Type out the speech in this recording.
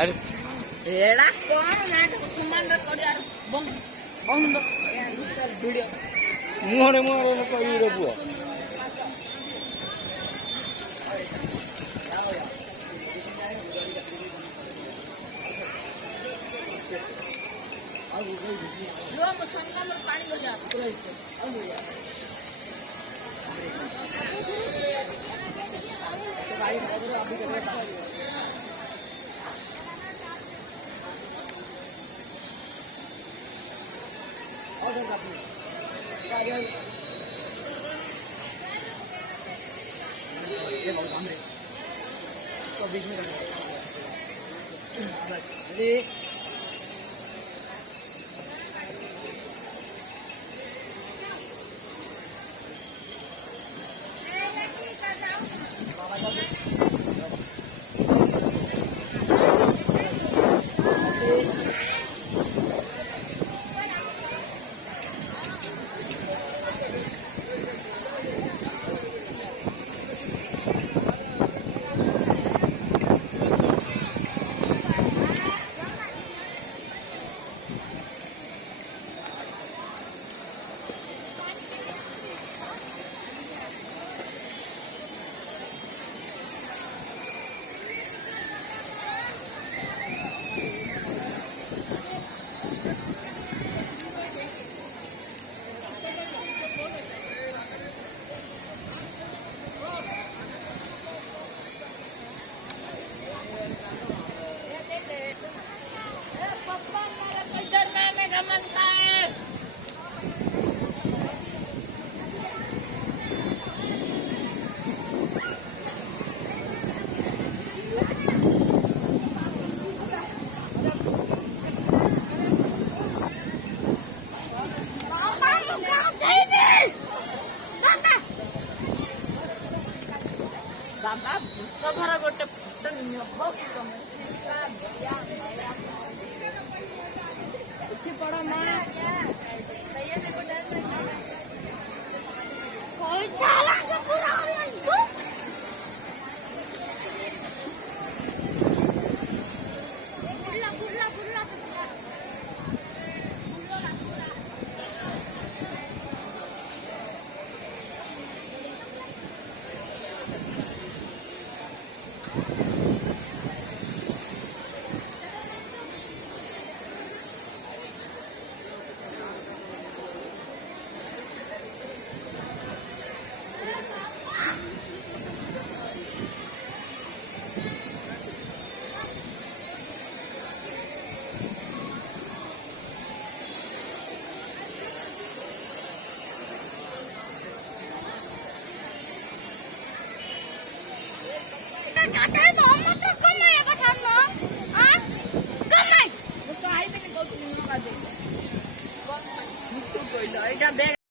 अरे एड़ा कौन नाटक सुमन रे कर बंद बंद वीडियो मुहरे मुहरे कही रे बुआ लो म संगम में पानी बजा तो बीच में बाबा भर गोटे फोटो नब कि तमें उठी पड़ माँ Hãy subscribe cho kênh Ghiền Mì Gõ để không bỏ lỡ